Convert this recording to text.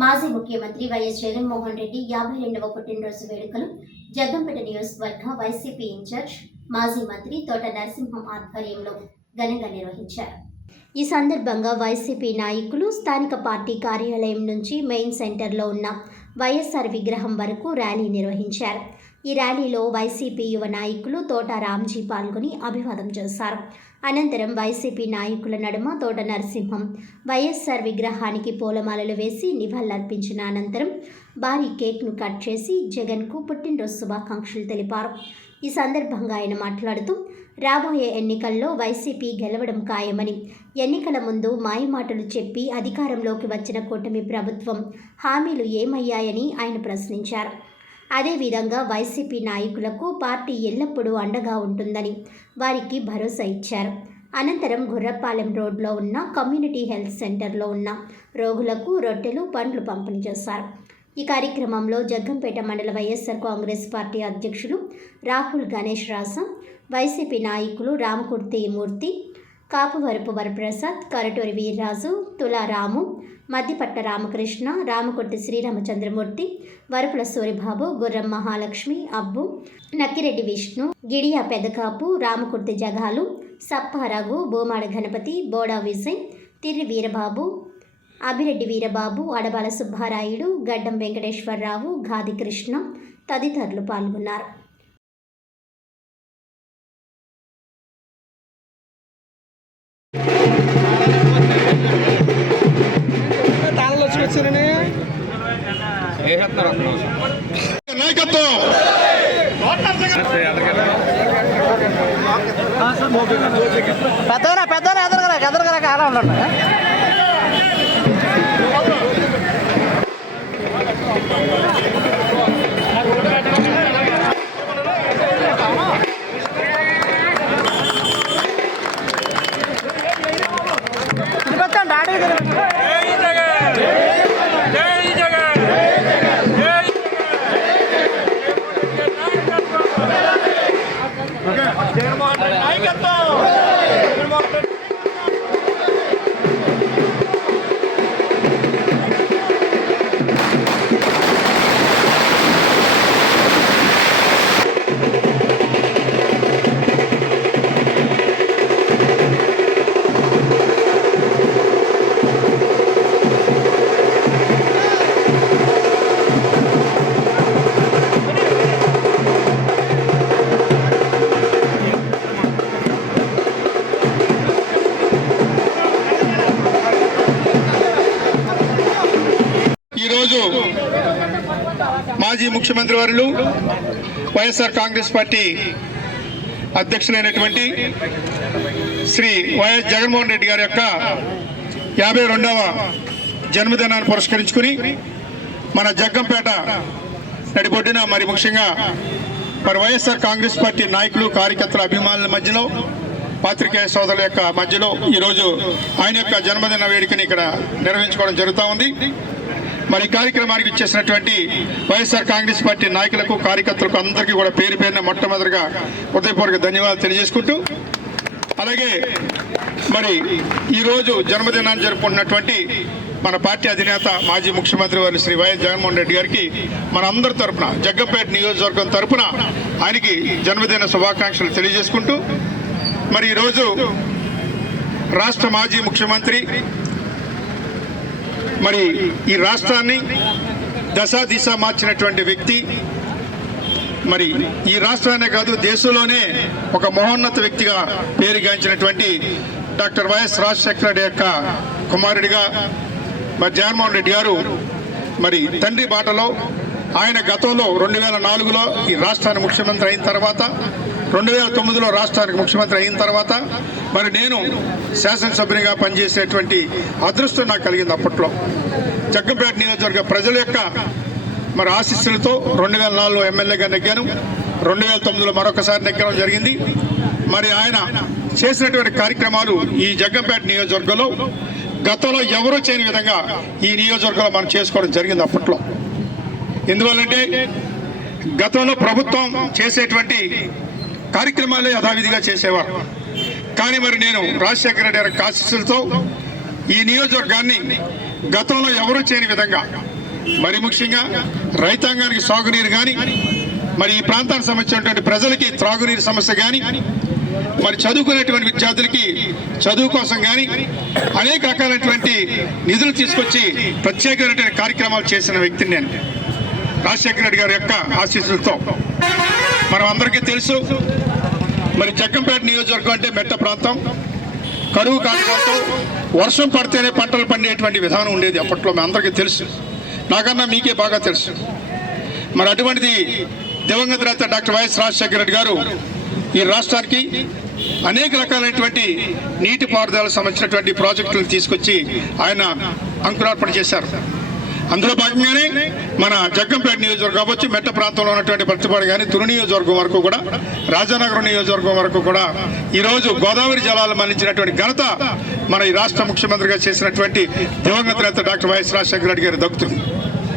మాజీ ముఖ్యమంత్రి వైఎస్ జగన్మోహన్ రెడ్డి యాభై రెండవ పుట్టినరోజు వేడుకలు. జగ్గంపేట నియోజకవర్గ వైసీపీ ఇన్ఛార్జ్ మాజీ మంత్రి తోట నరసింహం ఆధ్వర్యంలో ఘనంగా నిర్వహించారు. ఈ సందర్భంగా వైసీపీ నాయకులు స్థానిక పార్టీ కార్యాలయం నుంచి మెయిన్ సెంటర్లో ఉన్న వైఎస్ఆర్ విగ్రహం వరకు ర్యాలీ నిర్వహించారు. ఈ ర్యాలీలో వైసీపీ యువ నాయకులు తోట రామ్జీ పాల్గొని అభివాదం చేశారు. అనంతరం వైసీపీ నాయకుల నడుమ తోట నరసింహం వైఎస్ఆర్ విగ్రహానికి పూలమాలలు వేసి నివాళులర్పించిన అనంతరం భారీ కేక్ను కట్ చేసి జగన్కు పుట్టినరోజు శుభాకాంక్షలు తెలిపారు. ఈ సందర్భంగా ఆయన మాట్లాడుతూ రాబోయే ఎన్నికల్లో వైసీపీ గెలవడం ఖాయమని ఎన్నికల ముందు మాయమాటలు చెప్పి అధికారంలోకి వచ్చిన కూటమి ప్రభుత్వం హామీలు ఏమయ్యాయని ఆయన ప్రశ్నించారు. అదేవిధంగా వైసీపీ నాయకులకు పార్టీ ఎల్లప్పుడూ అండగా ఉంటుందని వారికి భరోసా ఇచ్చారు. అనంతరం గుర్రపాలెం రోడ్లో ఉన్న కమ్యూనిటీ హెల్త్ సెంటర్లో ఉన్న రోగులకు రొట్టెలు పండ్లు పంపిణీ చేశారు. ఈ కార్యక్రమంలో జగ్గంపేట మండల వైఎస్ఆర్ కాంగ్రెస్ పార్టీ అధ్యక్షులు రాహుల్ గణేష్ రాసం వైసీపీ నాయకులు రామకుర్తి మూర్తి కాపువరపు వరప్రసాద్ కరటూరి వీర్రాజు తులారాము మద్దిపట్ట రామకృష్ణ రామకొట్టి శ్రీరామచంద్రమూర్తి వరపుల సూరిబాబు గుర్రం మహాలక్ష్మి అబ్బు నక్కిరెడ్డి విష్ణు గిడియా పెదకాపు రామకుర్తి జగాలు సప్పారఘు బోమాడ గణపతి బోడా విజయ్ తిర్రి వీరబాబు అభిరెడ్డి వీరబాబు అడబాల సుబ్బారాయుడు గడ్డం వెంకటేశ్వరరావు గాది కృష్ణ తదితరులు పాల్గొన్నారు. నాయకత్వం పెద్దవరా పెద్దవరా ఎదరగరా ఎదరగరా కాలం ఉండండి. తిరిగొచ్చండి ఈరోజు మాజీ ముఖ్యమంత్రి వారులు వైఎస్ఆర్ కాంగ్రెస్ పార్టీ అధ్యక్షులైనటువంటి శ్రీ వైఎస్ జగన్మోహన్ రెడ్డి గారి యొక్క యాభై రెండవ జన్మదినాన్ని పురస్కరించుకుని మన జగ్గంపేట నడిబొడ్డున మరి ముఖ్యంగా మరి వైఎస్ఆర్ కాంగ్రెస్ పార్టీ నాయకులు కార్యకర్తల అభిమానుల మధ్యలో పాత్రికేయ సోదరుల యొక్క మధ్యలో ఈరోజు ఆయన యొక్క జన్మదిన వేడుకని ఇక్కడ నిర్వహించుకోవడం జరుగుతూ ఉంది. మరి కార్యక్రమానికి ఇచ్చేసినటువంటి వైఎస్ఆర్ కాంగ్రెస్ పార్టీ నాయకులకు కార్యకర్తలకు అందరికీ కూడా పేరు పేరున మొట్టమొదటిగా హృదయపూర్వక ధన్యవాదాలు తెలియజేసుకుంటూ అలాగే మరి ఈరోజు జన్మదినాన్ని జరుపుకుంటున్నటువంటి మన పార్టీ అధినేత మాజీ ముఖ్యమంత్రి వారి శ్రీ వైఎస్ జగన్మోహన్ రెడ్డి గారికి మన అందరి తరపున జగ్గంపేట నియోజకవర్గం తరపున ఆయనకి జన్మదిన శుభాకాంక్షలు తెలియజేసుకుంటూ మరి ఈరోజు రాష్ట్ర మాజీ ముఖ్యమంత్రి మరి ఈ రాష్ట్రాన్ని దశా దిశ మార్చినటువంటి వ్యక్తి. మరి ఈ రాష్ట్రానే కాదు దేశంలోనే ఒక మహోన్నత వ్యక్తిగా పేరుగాంచినటువంటి డాక్టర్ వైఎస్ రాజశేఖర రెడ్డి యొక్క కుమారుడిగా మరి జగన్మోహన్ రెడ్డి గారు మరి తండ్రి బాటలో ఆయన గతంలో రెండు వేల నాలుగులో ఈ రాష్ట్రానికి ముఖ్యమంత్రి అయిన తర్వాత రెండు వేల తొమ్మిదిలో రాష్ట్రానికి ముఖ్యమంత్రి అయిన తర్వాత మరి నేను శాసనసభ్యునిగా పనిచేసేటువంటి అదృష్టం నాకు కలిగింది అప్పట్లో. జగ్గంపేట నియోజకవర్గ ప్రజల యొక్క మరి ఆశీస్సులతో రెండు వేల నాలుగులో ఎమ్మెల్యేగా నెగ్గాను రెండు వేల తొమ్మిదిలో మరొకసారి నెగ్గడం జరిగింది. మరి ఆయన చేసినటువంటి కార్యక్రమాలు ఈ జగ్గంపేట నియోజకవర్గంలో గతంలో ఎవరూ చేయని విధంగా ఈ నియోజకవర్గంలో మనం చేసుకోవడం జరిగింది అప్పట్లో. ఎందువల్లంటే గతంలో ప్రభుత్వం చేసేటువంటి కార్యక్రమాలే యథావిధిగా చేసేవారు. కానీ మరి నేను రాజశేఖర రెడ్డి గారి ఆశీస్సులతో ఈ నియోజకవర్గాన్ని గతంలో ఎవరూ చేయని విధంగా మరి ముఖ్యంగా రైతాంగానికి సాగునీరు కానీ మరి ఈ ప్రాంతానికి సంబంధించినటువంటి ప్రజలకి త్రాగునీరు సమస్య కానీ మరి చదువుకునేటువంటి విద్యార్థులకి చదువు కోసం కానీ అనేక రకాలైనటువంటి నిధులు తీసుకొచ్చి ప్రత్యేకమైనటువంటి కార్యక్రమాలు చేసిన వ్యక్తిని నేను. రాజశేఖర రెడ్డి గారి యొక్క ఆశీస్సులతో. మనం అందరికీ తెలుసు మరి చక్కంపేట నియోజకవర్గం అంటే మెట్ట ప్రాంతం. కరువు కారణంతో వర్షం పడితేనే పంటలు పండేటువంటి విధానం ఉండేది అప్పట్లో మీ అందరికీ తెలుసు. నాకన్నా మీకే బాగా తెలుసు. మరి అటువంటిది దివంగత నేత డాక్టర్ వైఎస్ రాజశేఖర రెడ్డి గారు ఈ రాష్ట్రానికి అనేక రకాలైనటువంటి నీటిపారుదల సంబంధించినటువంటి ప్రాజెక్టులను తీసుకొచ్చి ఆయన అంకురార్పణ చేశారు. అందులో భాగంగానే మన జగ్గంపేట నియోజకవర్గం కావచ్చు మెట్ట ప్రాంతంలో ఉన్నటువంటి పచ్చపాడు కానీ తురు నియోజకవర్గం వరకు కూడా రాజానగరం నియోజకవర్గం వరకు కూడా ఈరోజు గోదావరి జలాలు మరణించినటువంటి ఘనత మన ఈ రాష్ట్ర ముఖ్యమంత్రిగా చేసినటువంటి దివంగత నేత డాక్టర్ వైఎస్ రాజశేఖర రెడ్డి గారు దక్కుతుంది.